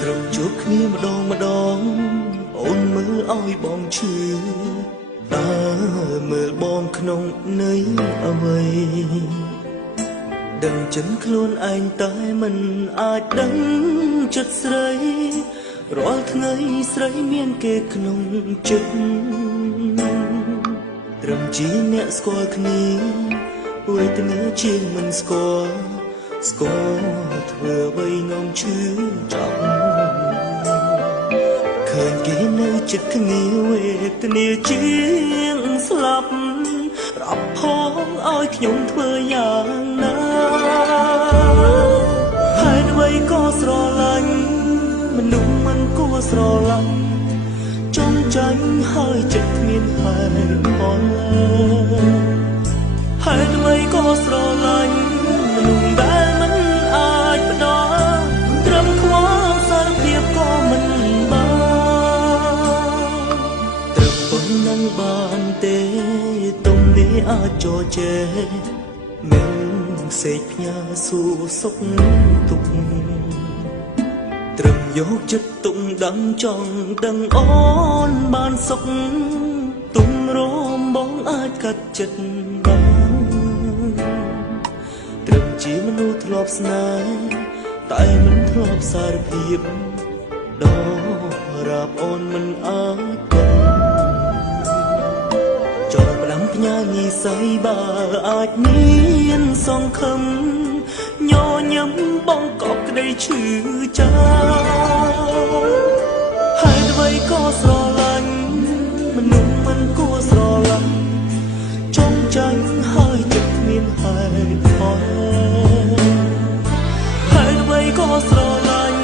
ត្រឹមជួបគ្នាម្ដងអូនមើលឲ្យបងឈឺតើមើលបងក្នុងន័យអ្វីដឹងចិនខ្លួនឯងតែមិនអាចដឹងចិត្តស្រីរាល់ថ្ងៃស្រីមានគេក្នុងចិត្តត្រឹមជាអ្នកស្គាល់គ្នាវេទនាជាងមិនស្គាល់ធ្វើអ្វីនាំឈឺចាប់ឃើញគេនៅចិត្តគ្នាវេទនាជាងស្លាប់រាប់ផងឲ្យខ្ញុំធ្វើយ៉ាងណាហើយអ្វីក៏ស្រឡាញ់មនុស្សមិនគួរស្រឡាញ់ចង់ចាញ់ហើយចិត្តគ្មានហេតុផលហើយអ្វីក៏ស្រឡាញ់មនុស្សដែលមិនអាចផ្ដល់ត្រឹមខ្វល់សារភាពក៏មិនបានត្រឹមប៉ុណ្ណឹងបានទេទុំនេះអាចចរចេមិនសេកផ្ញើសួរសុខទុក្ខត្រឹមយកចិត្តទុំដឹងចង់ដឹងអូនបានសុខទុំរមបងអាចកាត់ចិត្តបានត្រឹមជាមនុស្សធ្លាប់ស្នេហ៍តែមិនធ្លាប់សារភាពដល់រាប់អូនមិនអាចចង់ផ្ដាំផ្ញើនិស័យបើអាចមានសង្ឃឹមញញឹមបងកប់ក្តីឈឺចាំហើយអ្វីក៏ស្រឡាញ់មនុស្សមិនគួរស្រឡាញ់ចង់ចាញ់ហើយចិត្តគ្មានហេតុផលហើយអ្វីក៏ស្រឡាញ់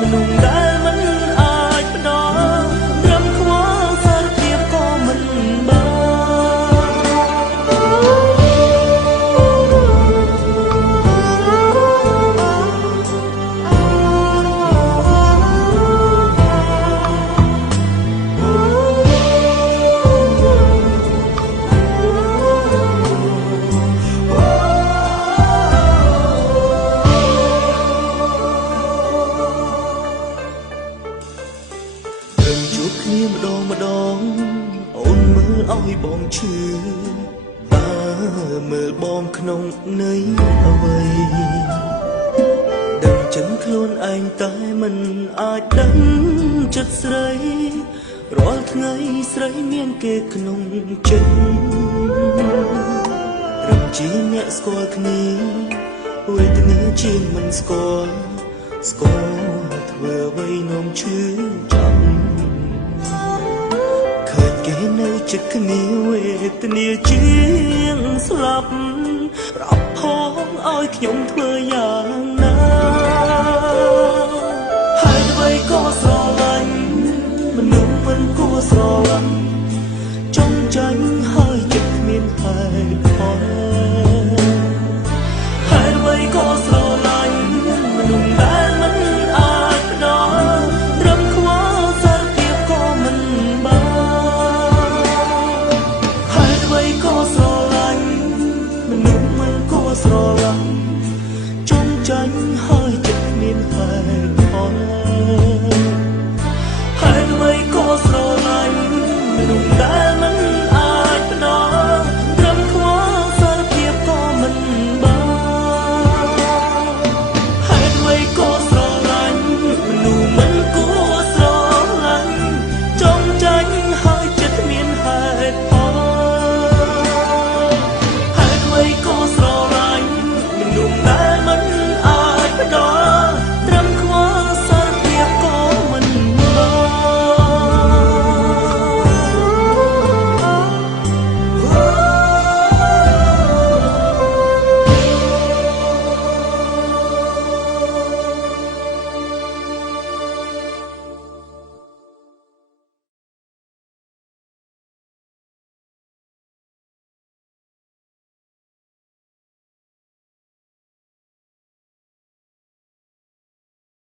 មនុស្សដែលមិនអាចផ្ដល់ត្រឹមខ្វល់សារភាពក៏មិនបានជួបគ្នាម្ដងអូនមើលឲ្យបងឈឺតើមើលបងក្នុងន័យអ្វីដឹងចិនខ្លួនឯងតែមិនអាចដឹងចិត្តស្រីរាល់ថ្ងៃស្រីមានគេក្នុងចិត្តត្រឹមជាអ្នកស្គាល់គ្នាវេទនាជាងមិនស្គាល់ធ្វើអ្វីនាំឈឺចាប់គេនៅចិត្តគ្នាវេទនាជាងស្លាប់រាប់ផងឲ្យខ្ញុំធ្វើយ៉ាង